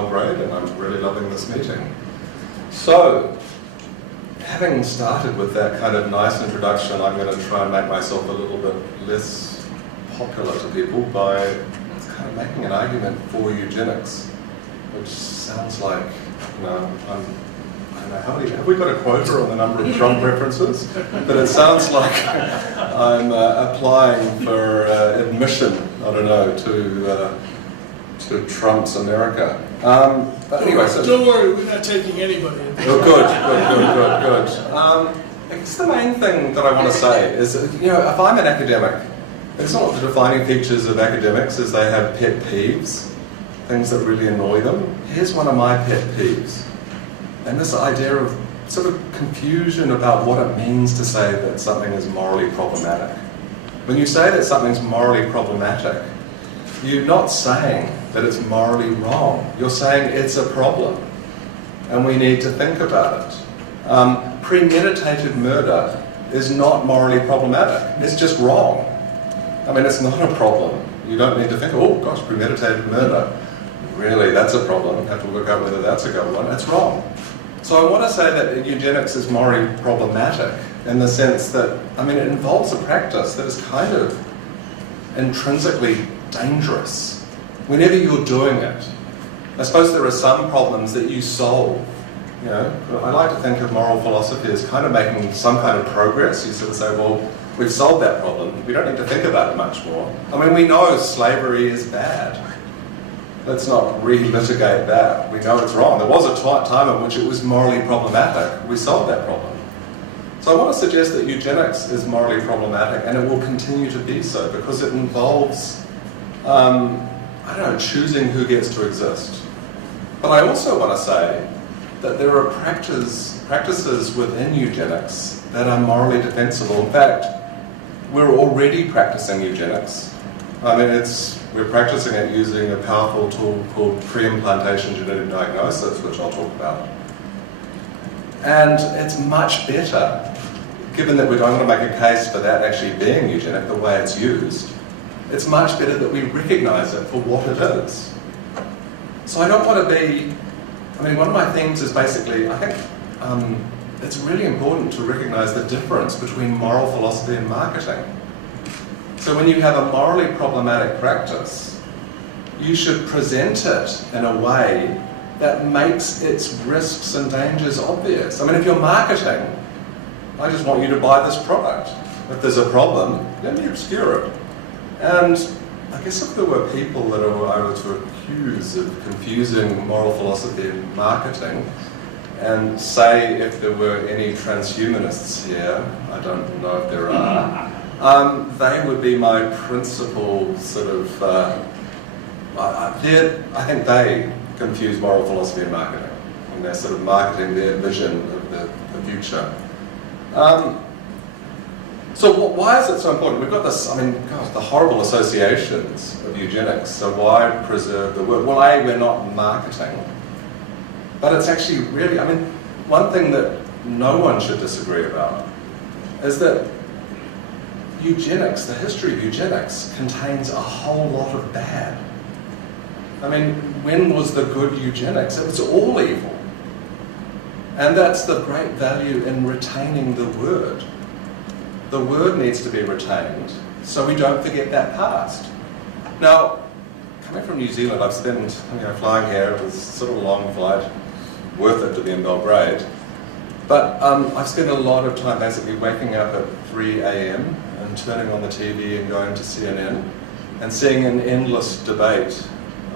Belgrade, and I'm really loving this meeting. So, having started with that kind of nice introduction, I'm going to try and make myself a little bit less popular to people by kind of making an argument for eugenics, which sounds like, you know, I don't know, how many, have we got a quota on the number of Trump references? But it sounds like I'm applying for admission, I don't know, to Trump's America. But anyway, so don't worry, we're not taking anybody. Oh, good. I guess the main thing that I want to say is, you know, if I'm an academic, it's not the defining features of academics is they have pet peeves, things that really annoy them. Here's one of my pet peeves. And this idea of sort of confusion about what it means to say that something is morally problematic. When you say that something's morally problematic, you're not saying that it's morally wrong. You're saying it's a problem, and we need to think about it. Premeditated murder is not morally problematic. It's just wrong. I mean, it's not a problem. You don't need to think, oh gosh, premeditated murder. Really, that's a problem. You have to work out whether that's a good one. It's wrong. So I want to say that eugenics is morally problematic in the sense that, I mean, it involves a practice that is kind of intrinsically dangerous whenever you're doing it. I suppose there are some problems that you solve. You know, I like to think of moral philosophy as kind of making some kind of progress. You sort of say, well, we've solved that problem. We don't need to think about it much more. I mean, we know slavery is bad. Let's not relitigate that. We know it's wrong. There was a time in which it was morally problematic. We solved that problem. So I want to suggest that eugenics is morally problematic, and it will continue to be so because it involves, I don't know, choosing who gets to exist. But I also want to say that there are practices within eugenics that are morally defensible. In fact, we're already practicing eugenics. I mean, we're practicing it using a powerful tool called pre-implantation genetic diagnosis, which I'll talk about. And it's much better, given that we're going to make a case for that actually being eugenic, the way it's used, it's much better that we recognise it for what it is. So I don't want to be, I mean, one of my themes is basically, I think it's really important to recognise the difference between moral philosophy and marketing. So when you have a morally problematic practice, you should present it in a way that makes its risks and dangers obvious. I mean, if you're marketing, I just want you to buy this product. If there's a problem, let me obscure it. And I guess if there were people that I were to accuse of confusing moral philosophy and marketing, and say if there were any transhumanists here, I don't know if there are, they would be my principal sort of, I think they confuse moral philosophy and marketing, and they're sort of marketing their vision of the future. So why is it so important? We've got this, I mean, gosh, the horrible associations of eugenics, so why preserve the word? Well, A, we're not marketing, but it's actually really, I mean, one thing that no one should disagree about is that eugenics, the history of eugenics, contains a whole lot of bad. I mean, when was the good eugenics? It was all evil. And that's the great value in retaining the word. The word needs to be retained so we don't forget that past. Now, coming from New Zealand, I've spent, flying here, it was sort of a long flight, worth it to be in Belgrade. But I've spent a lot of time basically waking up at 3 a.m. and turning on the TV and going to CNN and seeing an endless debate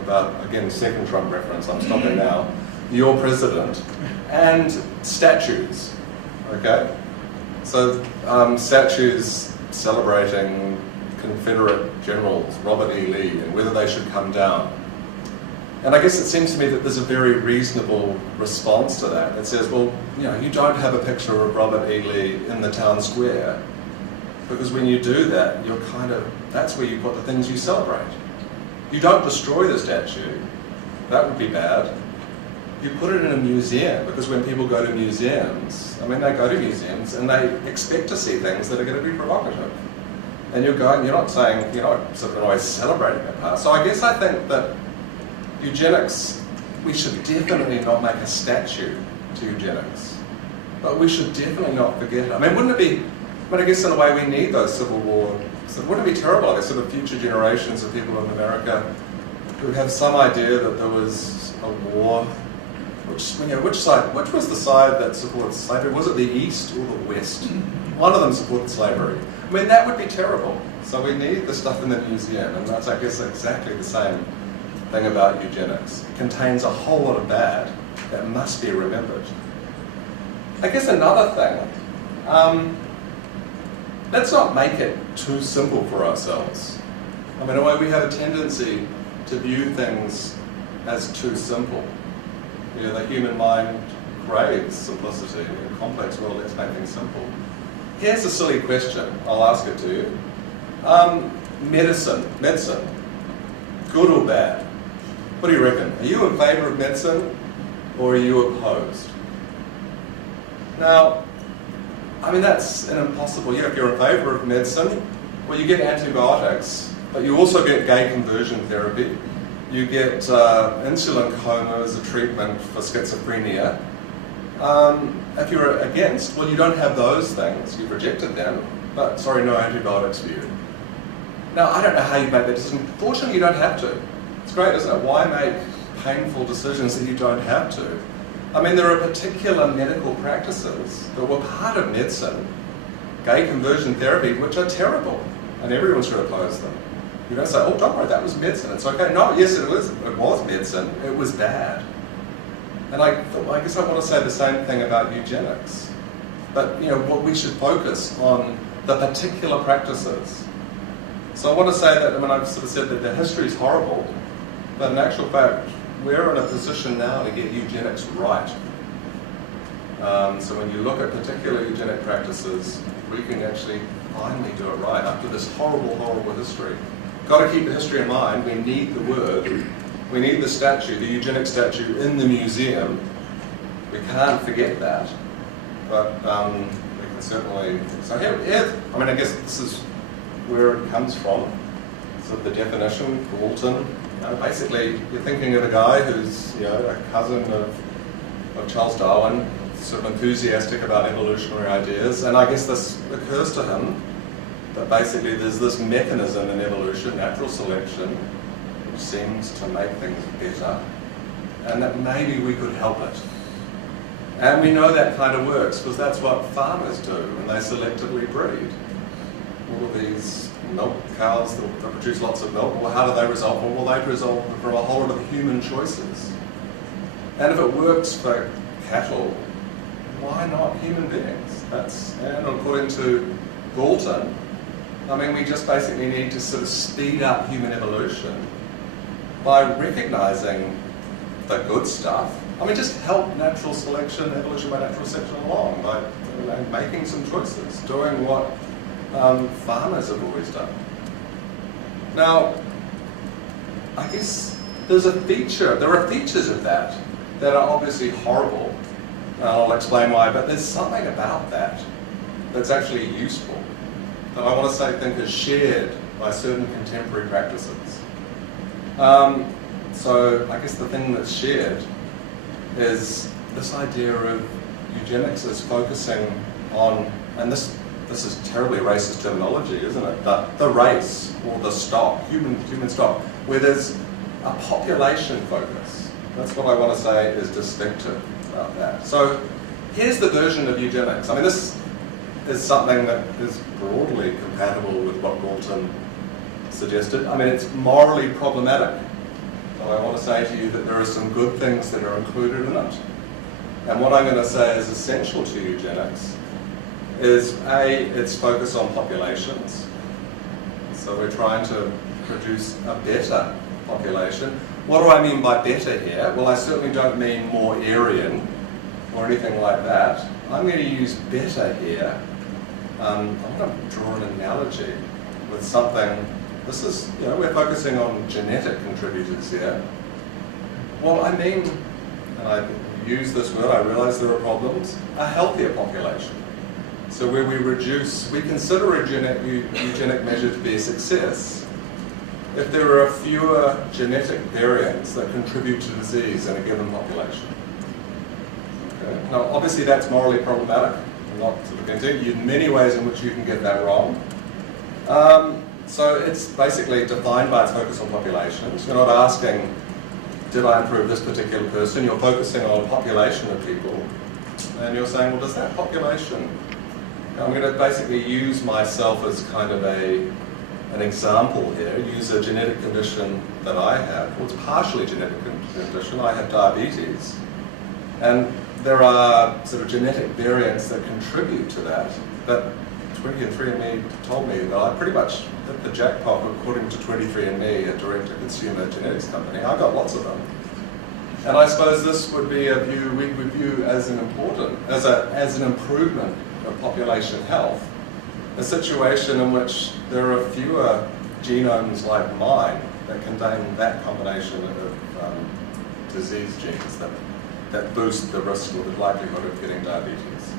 about, again, second Trump reference, I'm stopping now, your president, and statues, okay? So statues celebrating Confederate generals, Robert E. Lee, and whether they should come down. And I guess it seems to me that there's a very reasonable response to that. It says, well, you don't have a picture of Robert E. Lee in the town square, because when you do that, you're that's where you put the things you celebrate. You don't destroy the statue. That would be bad. You put it in a museum, because when people go to museums, I mean, they go to museums and they expect to see things that are going to be provocative. And you're not saying, sort of always celebrating that past. So I guess I think that eugenics we should definitely not make a statue to eugenics. But we should definitely not forget it. I mean, wouldn't it be, but I guess in a way we need those Civil War, so wouldn't it be terrible, I guess, sort of future generations of people in America who have some idea that there was a war, which was the side that supported slavery? Was it the East or the West? One of them supported slavery. I mean, that would be terrible. So we need the stuff in the museum, and that's, I guess, exactly the same thing about eugenics. It contains a whole lot of bad that must be remembered. I guess another thing, let's not make it too simple for ourselves. I mean, in a way we have a tendency to view things as too simple. You know, the human mind craves simplicity. In a complex world, let's make things simple. Here's a silly question, I'll ask it to you. Medicine, good or bad? What do you reckon? Are you in favour of medicine or are you opposed? Now, I mean, that's an impossible, if you're in favour of medicine, well, you get antibiotics, but you also get gay conversion therapy. You get insulin coma as a treatment for schizophrenia. If you're against, well, you don't have those things, you've rejected them, but sorry, no antibiotics for you. Now, I don't know how you make that decision. Fortunately, you don't have to. It's great, isn't it? Why make painful decisions that you don't have to? I mean, there are particular medical practices that were part of medicine, gay conversion therapy, which are terrible, and everyone should oppose them. You don't say, oh, don't worry, that was medicine, it's okay. No, yes, it was medicine, it was bad. And I guess I want to say the same thing about eugenics. But, what we should focus on the particular practices. So I want to say that, I've sort of said that the history is horrible, but in actual fact, we're in a position now to get eugenics right. So when you look at particular eugenic practices, we can actually finally do it right after this horrible, horrible history. Got to keep the history in mind. We need the word. We need the statue, the eugenic statue in the museum. We can't forget that. But we can certainly... So here, I guess this is where it comes from. So the definition, Walton. Basically, you're thinking of a guy who's a cousin of Charles Darwin, sort of enthusiastic about evolutionary ideas, and I guess this occurs to him that basically there's this mechanism in evolution, natural selection, which seems to make things better, and that maybe we could help it. And we know that kind of works because that's what farmers do, and they selectively breed. All of these milk cows that produce lots of milk, well, how do they result? Well, they result from a whole lot of human choices. And if it works for cattle, why not human beings? And according to Walton, we just basically need to sort of speed up human evolution by recognizing the good stuff. Just help natural selection, evolution by natural selection along, by making some choices, doing what farmers have always done. Now, I guess there are features of that are obviously horrible, and I'll explain why, but there's something about that that's actually useful, that I want to think is shared by certain contemporary practices. So I guess the thing that's shared is this idea of eugenics is focusing on, and this is terribly racist terminology, isn't it? The race, or the stock, human stock, where there's a population focus. That's what I want to say is distinctive about that. So here's the version of eugenics. This is something that is broadly compatible with what Walton suggested. It's morally problematic. So I want to say to you that there are some good things that are included in it. And what I'm going to say is essential to eugenics is its focus on populations. So we're trying to produce a better population. What do I mean by better here? Well, I certainly don't mean more Aryan or anything like that. I'm going to use better here. I want to draw an analogy with something. This is, we're focusing on genetic contributors here. Well, and I use this word, I realize there are problems, a healthier population. So where we consider a eugenic measure to be a success, if there are fewer genetic variants that contribute to disease in a given population. Okay. Now, obviously that's morally problematic. I'm not sort of going to you many ways in which you can get that wrong. So it's basically defined by its focus on populations. You're not asking, did I improve this particular person? You're focusing on a population of people. And you're saying, well, does that population... I'm going to basically use myself as kind of an example here, use a genetic condition that I have. Well, it's partially genetic condition. I have diabetes. And there are sort of genetic variants that contribute to that. But 23andMe told me that I pretty much hit the jackpot according to 23andMe, a direct-to-consumer genetics company. I got lots of them. And I suppose this would be a view we would view as an improvement of population health. A situation in which there are fewer genomes like mine that contain that combination of disease genes that boost the risk or the likelihood of getting diabetes.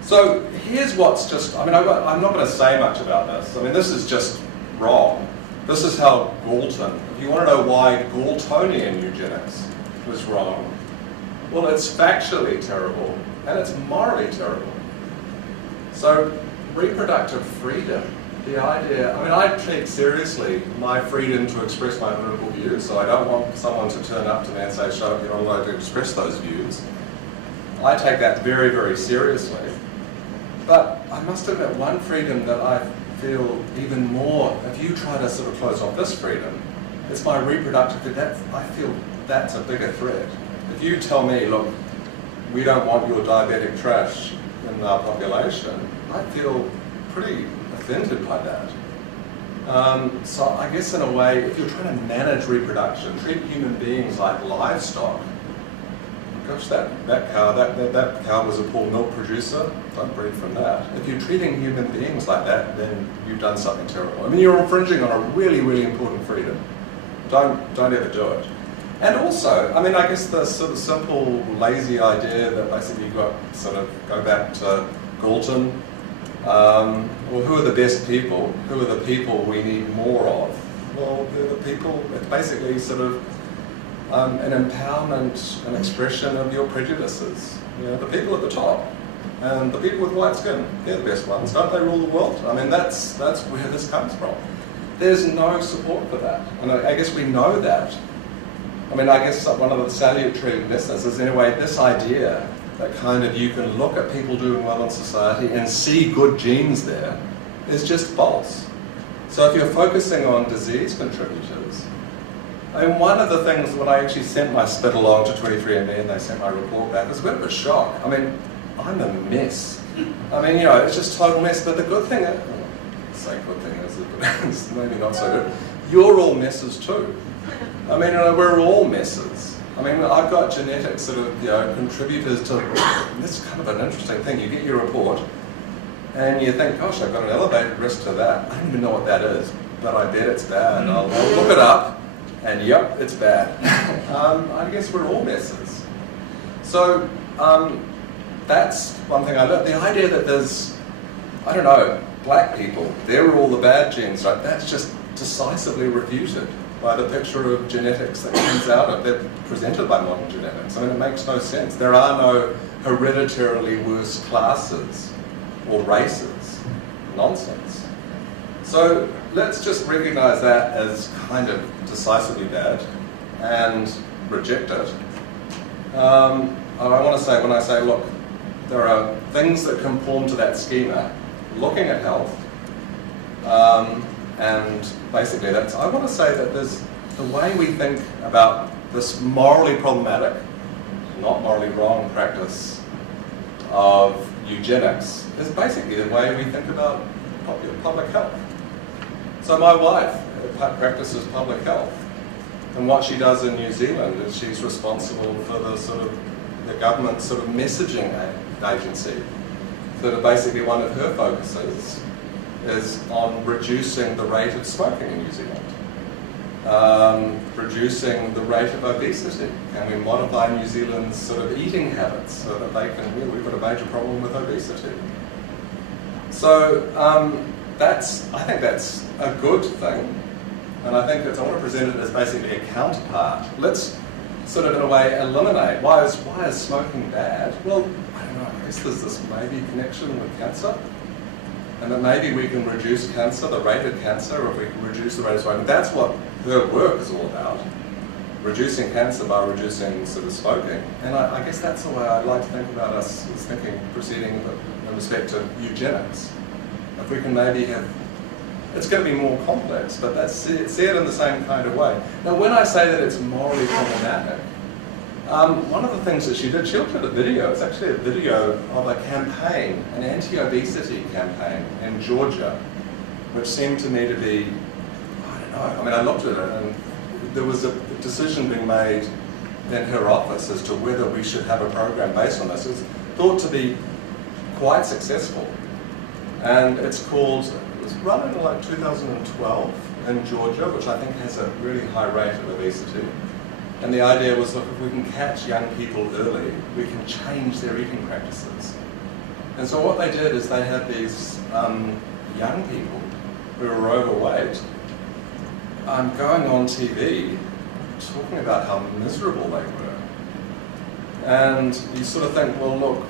So here's what's just, I'm not going to say much about this. This is just wrong. This is how Walton, if you want to know why Waltonian eugenics was wrong, well, it's factually terrible and it's morally terrible. So reproductive freedom, the idea, I take seriously my freedom to express my political views, so I don't want someone to turn up to me and say, "Show up, you're not allowed to express those views." I take that very, very seriously. But I must admit, one freedom that I feel even more, if you try to sort of close off this freedom, it's my reproductive, I feel that's a bigger threat. If you tell me, look, we don't want your diabetic trash in our population, I feel pretty offended by that. So I guess in a way, if you're trying to manage reproduction, treat human beings like livestock, gosh, that cow was a poor milk producer, don't breed from that. If you're treating human beings like that, then you've done something terrible. You're infringing on a really, really important freedom. Don't ever do it. And also, I guess the sort of simple, lazy idea that basically you've got sort of go back to Walton, well, who are the best people? Who are the people we need more of? Well, they're the people, it's basically sort of an empowerment, an expression of your prejudices. The people at the top and the people with white skin, they're the best ones. Don't they rule the world? That's where this comes from. There's no support for that. And I guess we know that. I guess one of the salutary lessons is, in a way, this idea that kind of you can look at people doing well in society and see good genes there is just false. So if you're focusing on disease contributors, one of the things when I actually sent my spit along to 23andMe and they sent my report back, it was a bit of a shock. I'm a mess. It's just total mess. But the good thing is, good thing is, but it's maybe not so good, you're all messes too. We're all messes. I've got genetic sort of, contributors to, this is kind of an interesting thing. You get your report and you think, gosh, I've got an elevated risk to that. I don't even know what that is, but I bet it's bad. I'll look it up. And yep, it's bad. I guess we're all messes. So that's one thing I learned. The idea that there's, black people, they're all the bad genes, right? That's just decisively refuted by the picture of genetics that comes out of, they're presented by modern genetics. It makes no sense. There are no hereditarily worse classes or races. Nonsense. So let's just recognize that as kind of decisively bad and reject it. I want to say, when I say, look, there are things that conform to that schema, looking at health, and basically I want to say that there's the way we think about this morally problematic, not morally wrong practice of eugenics is basically the way we think about public health. So my wife practices public health, and what she does in New Zealand is she's responsible for the government messaging agency. So basically one of her focuses is on reducing the rate of smoking in New Zealand, reducing the rate of obesity. Can we modify New Zealand's eating habits so that we've got a major problem with obesity. So I think that's a good thing. And I think I want to present it as basically a counterpart. Let's sort of, in a way, eliminate. Why is smoking bad? Well, I don't know, I guess there's this maybe connection with cancer. And that maybe we can reduce cancer, the rate of cancer, if we can reduce the rate of smoking. That's what her work is all about. Reducing cancer by reducing sort of smoking. And I guess that's the way I'd like to think about us, is proceeding in respect to eugenics. If we can maybe have, it's going to be more complex, but that's see it in the same kind of way. Now, when I say that it's morally problematic, one of the things that she looked at a video. It's actually a video of a campaign, an anti-obesity campaign in Georgia, which seemed to me to be, I don't know, I mean, I looked at it and there was a decision being made in her office as to whether we should have a program based on this. It was thought to be quite successful. And it's called, it was run in like 2012 in Georgia, which I think has a really high rate of obesity. And the idea was, look, if we can catch young people early, we can change their eating practices. And so what they did is they had these young people who were overweight going on TV talking about how miserable they were. And you sort of think, well, look,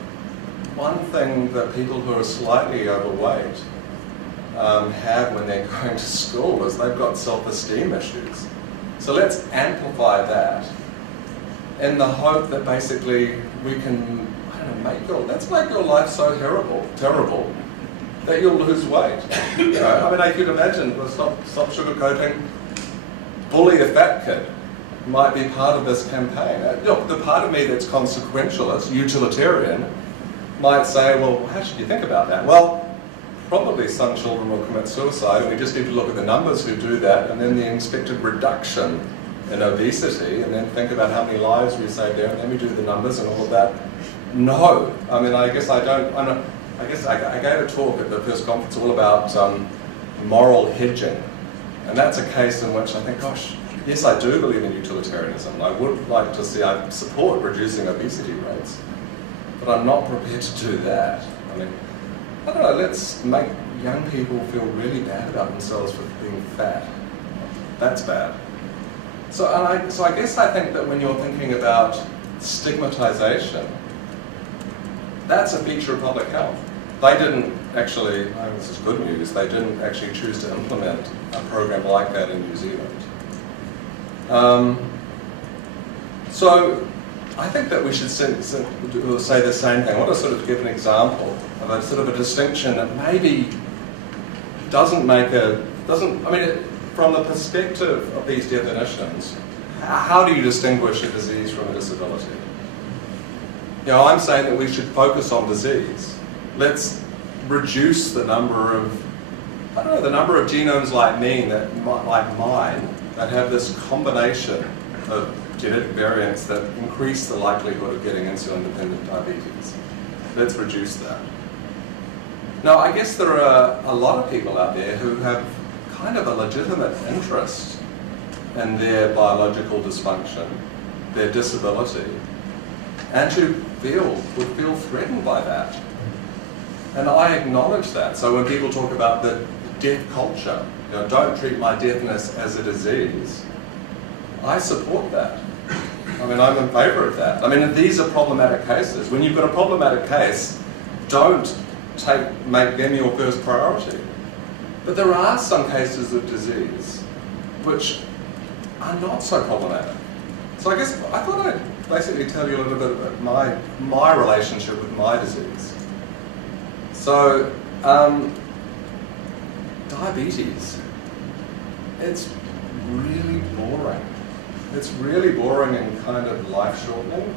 one thing that people who are slightly overweight have when they're going to school is they've got self-esteem issues. So let's amplify that in the hope that basically we can, I don't know, let's make your life so terrible that you'll lose weight. You know, I mean, I could imagine, stop sugarcoating, bully a fat kid might be part of this campaign. Look, the part of me that's consequentialist, utilitarian, might say, well, how should you think about that? Well, probably some children will commit suicide, and we just need to look at the numbers who do that, and then the expected reduction in obesity, and then think about how many lives we save there, and then we do the numbers and all of that. No, I mean, I guess I gave a talk at the first conference all about moral hedging, and that's a case in which I think, gosh, yes, I do believe in utilitarianism. I would like to see, I support reducing obesity rates, but I'm not prepared to do that. I mean, I don't know, let's make young people feel really bad about themselves for being fat. That's bad. So I guess I think that when you're thinking about stigmatization, that's a feature of public health. They didn't actually, this is good news, they didn't actually choose to implement a program like that in New Zealand. So I think that we should say the same thing. I want to sort of give an example of a sort of a distinction that maybe doesn't, from the perspective of these definitions, how do you distinguish a disease from a disability? You know, I'm saying that we should focus on disease. Let's reduce the number of, the number of genomes like mine, that have this combination of genetic variants that increase the likelihood of getting insulin-dependent diabetes. Let's reduce that. Now, I guess there are a lot of people out there who have kind of a legitimate interest in their biological dysfunction, their disability, and who would feel threatened by that. And I acknowledge that. So when people talk about the deaf culture, you know, don't treat my deafness as a disease, I support that. I mean, I'm in favour of that. I mean, these are problematic cases. When you've got a problematic case, don't make them your first priority. But there are some cases of disease which are not so problematic. So I guess I thought I'd basically tell you a little bit about my relationship with my disease. So, diabetes, it's really boring. It's really boring and kind of life-shortening,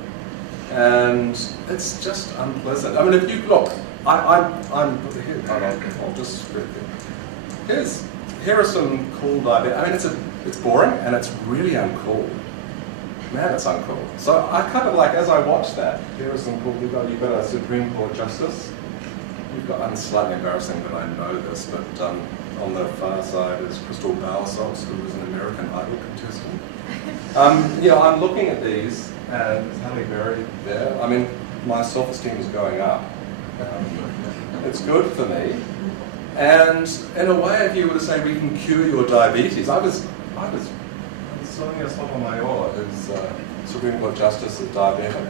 and it's just unpleasant. I mean, if you look, I'll just here are some cool diabetes. I mean, it's boring and it's really uncool. Man, it's uncool. So I kind of like, as I watch that, here are some cool. You've got a Supreme Court justice. I'm slightly embarrassing that I know this, but on the far side is Crystal Bowersox, who was an American Idol contestant. You know, I'm looking at these, and there's Halle Berry there. I mean, my self-esteem is going up. It's good for me. And in a way, if you were to say we can cure your diabetes, I was Sonia Sotomayor, who's Supreme Court Justice at Diabetic,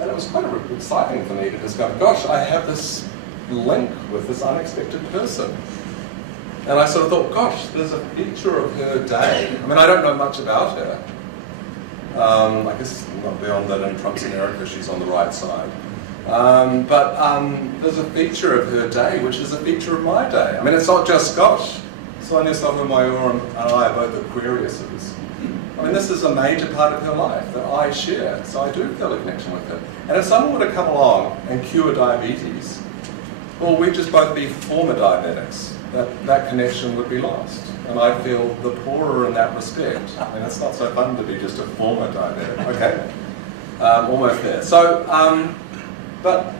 and it was quite exciting for me to discover, gosh, I have this link with this unexpected person. And I sort of thought, gosh, there's a feature of her day. I mean, I don't know much about her. I guess not beyond that in Trump's America, she's on the right side. But there's a feature of her day, which is a feature of my day. I mean, it's not just, gosh, Sonia Sotomayor and I are both Aquariuses. I mean, this is a major part of her life that I share, so I do feel a connection with her. And if someone were to come along and cure diabetes, well, we'd just both be former diabetics. That connection would be lost. And I feel the poorer in that respect. I mean, it's not so fun to be just a former diabetic. Okay, almost there. So, but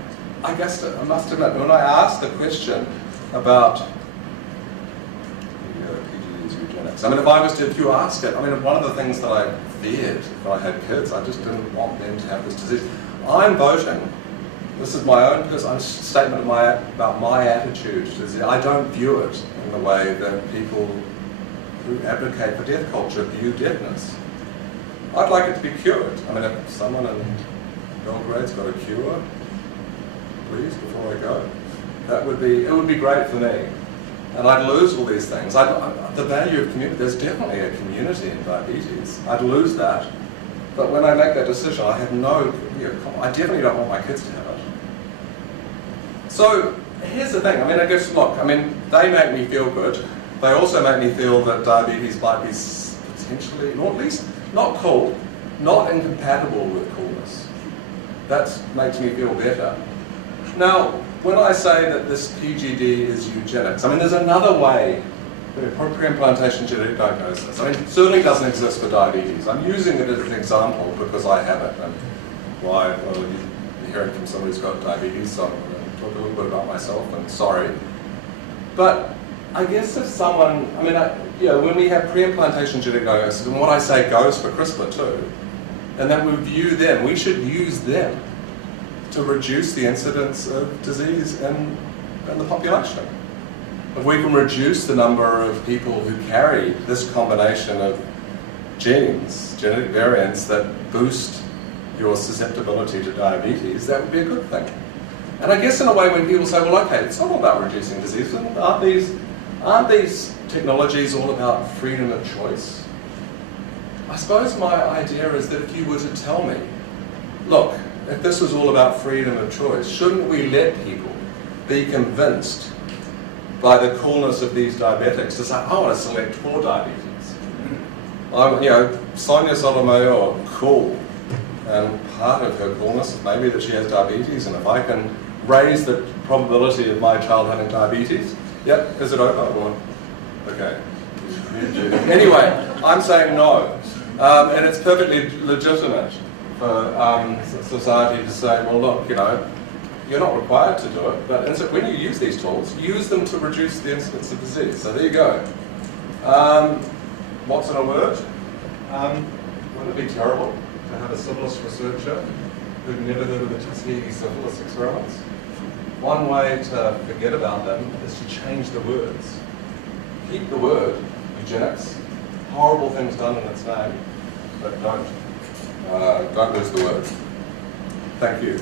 I guess I must admit, when I asked the question about PGD's eugenics, I mean, if you ask it, I mean, one of the things that I feared if I had kids, I just didn't want them to have this disease. I'm voting. This is my own personal statement about my attitude to disease. I don't view it in the way that people who advocate for death culture view deafness. I'd like it to be cured. I mean, if someone in Belgrade's got a cure, please, before I go, it would be great for me. And I'd lose all these things. The value of community, there's definitely a community in diabetes. I'd lose that. But when I make that decision, I have I definitely don't want my kids to have it. So here's the thing. I mean, I guess, look, I mean, they make me feel good. They also make me feel that diabetes might be potentially, or at least not cool, not incompatible with coolness. That makes me feel better. Now, when I say that this PGD is eugenics, I mean, there's another way, pre-implantation genetic diagnosis. I mean, it certainly doesn't exist for diabetes. I'm using it as an example because I have it. And why? Well, you're hearing from somebody who's got diabetes, so I'm going to talk a little bit about myself, and sorry. But I guess if someone, I mean, when we have pre-implantation genetic diagnosis, and what I say goes for CRISPR too, and then we should use them to reduce the incidence of disease in the population. If we can reduce the number of people who carry this combination of genes, genetic variants that boost your susceptibility to diabetes, that would be a good thing. And I guess in a way when people say, well, okay, it's not all about reducing disease, aren't these technologies all about freedom of choice? I suppose my idea is that if you were to tell me, look, if this was all about freedom of choice, shouldn't we let people be convinced by the coolness of these diabetics to say, I want to select for diabetes? Sonia Sotomayor, cool. And part of her coolness is maybe that she has diabetes, and if I can raise the probability of my child having diabetes, yep, is it over? Or, okay. Anyway, I'm saying no. And it's perfectly legitimate for society to say, well, look, you're not required to do it, but when you use these tools, use them to reduce the incidence of disease. So there you go. What's in a word? Wouldn't it be terrible to have a syphilis researcher who'd never heard of the Tuskegee syphilis experiments? One way to forget about them is to change the words. Keep the word, eugenics, horrible things done in its name, but don't lose the word. Thank you.